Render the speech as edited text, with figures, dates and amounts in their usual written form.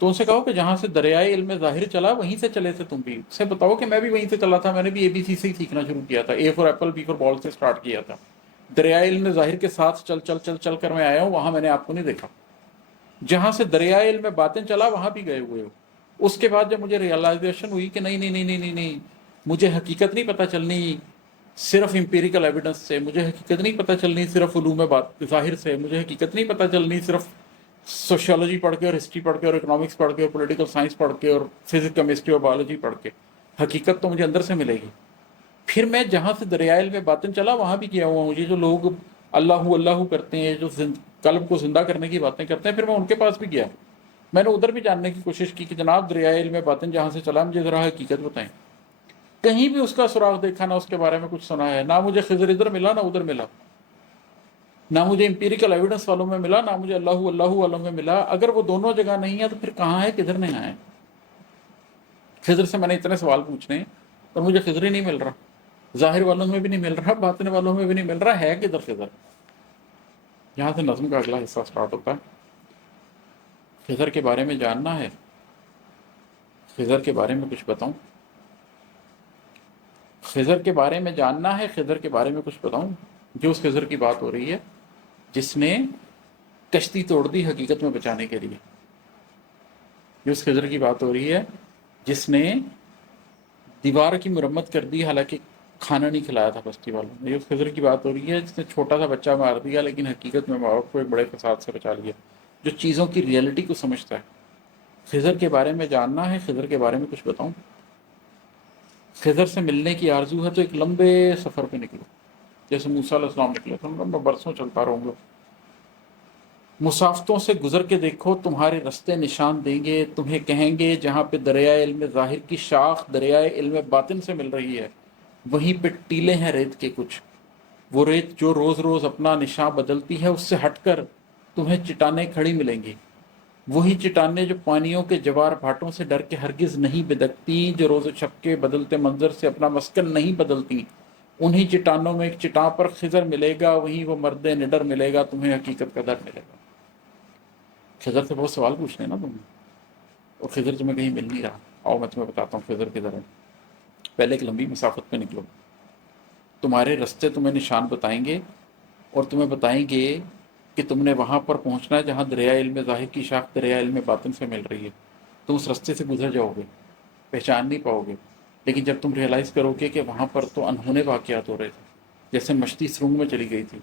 تو ان سے کہو کہ جہاں سے دریائے علم ظاہر چلا وہیں سے چلے تھے تم بھی، اس سے بتاؤ کہ میں بھی وہیں سے چلا تھا، میں نے بھی ABC سے ہی سیکھنا شروع کیا تھا، A for apple B for ball سے سٹارٹ کیا تھا، دریائے علم ظاہر کے ساتھ چل چل چل چل کر میں آیا ہوں، وہاں میں نے آپ کو نہیں دیکھا، جہاں سے دریائے علم باطن چلا وہاں بھی گئے ہوئے ہو۔ اس کے بعد جب مجھے ریئلائزیشن ہوئی کہ نہیں نہیں نہیں نہیں نہیں نہیں، مجھے حقیقت نہیں پتہ چلنی صرف امپیریکل ایویڈنس سے، مجھے حقیقت نہیں پتہ چلنی صرف علوم ظاہر سے، مجھے حقیقت نہیں پتہ چلنی صرف سوشیولوجی پڑھ کے اور ہسٹری پڑھ کے اور اکنامکس پڑھ کے اور پولیٹیکل سائنس پڑھ کے اور فزکس کیمسٹری اور بایولوجی پڑھ کے، حقیقت تو مجھے اندر سے ملے گی۔ پھر میں جہاں سے دریائے علم باطن چلا وہاں بھی کیا ہوا ہوں، یہ جو لوگ اللہ اللہ کرتے ہیں، جو قلب کو زندہ کرنے کی باتیں کرتے ہیں، پھر میں ان کے پاس بھی گیا، میں نے ادھر بھی جاننے کی کوشش کی کہ جناب دریائے علم باطن جہاں سے چلا مجھے ذرا حقیقت بتائیں، کہیں بھی اس کا سراغ دیکھا نہ اس کے بارے میں کچھ سنا ہے، نہ مجھے خضر ادھر ملا نہ ادھر ملا، نہ مجھے امپیریکل ایویڈنس والوں میں ملا نہ مجھے اللہ والوں میں ملا۔ اگر وہ دونوں جگہ نہیں ہے تو پھر کہاں ہے، کدھر نہیں آئے؟ خضر سے میں نے اتنے سوال پوچھنے ہیں اور مجھے خضر ہی نہیں مل رہا، ظاہر والوں میں بھی نہیں مل رہا، باطن والوں میں بھی نہیں مل رہا، ہے کدھر خضر؟ یہاں سے نظم کا اگلا حصہ سٹارٹ ہوتا ہے۔ خضر کے بارے میں جاننا ہے، خضر کے بارے میں کچھ بتاؤں، خضر کے بارے میں جاننا ہے، خضر کے بارے میں کچھ بتاؤں، جو اس خضر کی بات ہو رہی ہے جس نے کشتی توڑ دی حقیقت میں بچانے کے لیے، جو اس خضر کی بات ہو رہی ہے جس نے دیوار کی مرمت کر دی حالانکہ کھانا نہیں کھلایا تھا بستی والوں نے، یہ اس خضر کی بات ہو رہی ہے جس نے چھوٹا سا بچہ مار دیا لیکن حقیقت میں ماں باپ کو ایک بڑے فساد سے بچا لیا، جو چیزوں کی ریئلٹی کو سمجھتا ہے۔ خضر کے بارے میں جاننا ہے، خضر کے بارے میں کچھ بتاؤں، خضر سے ملنے کی آرزو ہے تو ایک لمبے سفر پہ نکلو، جیسے موسیٰ علیہ السلام نکلے تھے، میں برسوں چلتا رہوں گا، مسافتوں سے گزر کے دیکھو تمہارے رستے نشان دیں گے، تمہیں کہیں گے جہاں پہ دریائے علم ظاہر کی شاخ دریائے علم باطن سے مل رہی ہے وہیں پہ ٹیلے ہیں ریت کے کچھ، وہ ریت جو روز روز اپنا نشان بدلتی ہے اس سے ہٹ کر تمہیں چٹانیں کھڑی ملیں گی، وہی چٹانیں جو پانیوں کے جوار بھاٹوں سے ڈر کے ہرگز نہیں بدکتی، جو روز شب کے بدلتے منظر سے اپنا مسکن نہیں بدلتی، انہی چٹانوں میں ایک چٹان پر خضر ملے گا، وہیں وہ مرد نڈر ملے گا، تمہیں حقیقت کا در ملے گا۔ خضر سے بہت سوال پوچھنے ہیں نا تم نے، اور خضر تمہیں کہیں مل نہیں رہا، آؤ میں تمہیں بتاتا ہوں خضر کدھر ہے۔ پہلے ایک لمبی مسافت پہ نکلو، تمہارے رستے تمہیں نشان بتائیں گے اور تمہیں بتائیں گے کہ تم نے وہاں پر پہنچنا ہے جہاں دریائے علم ظاہر کی شاخ دریائے علم باطن سے مل رہی ہے، تم اس رستے سے گزر جاؤ گے، پہچان نہیں پاؤ گے، لیکن جب تم ریئلائز کرو گے کہ وہاں پر تو انہونے واقعات ہو رہے تھے، جیسے مشتی سرنگ میں چلی گئی تھی،